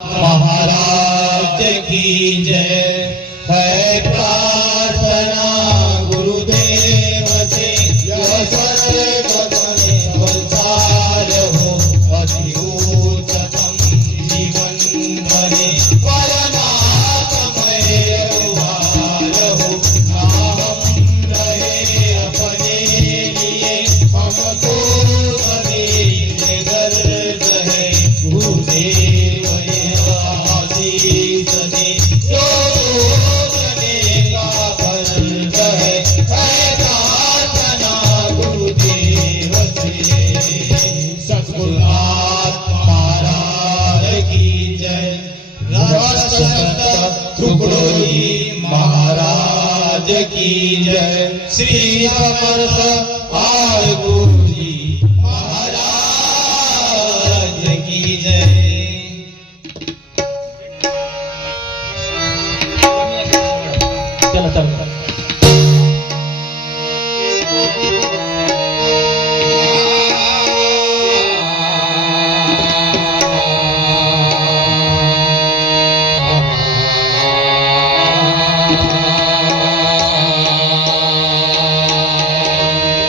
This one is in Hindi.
महाराज की जय। है प्रार्थना गुरुदेव से, यह सर्वगमन संसार हो, अति उच्चतम जीवन धरे परमात्मय व्यवहार हो। ना हम रहे अपने लिए, हमको सभी से गर्ज है। गुरुदेव महाराज की जय। श्री समर्थ आय गुरु जी महाराज की जय। चलो चलो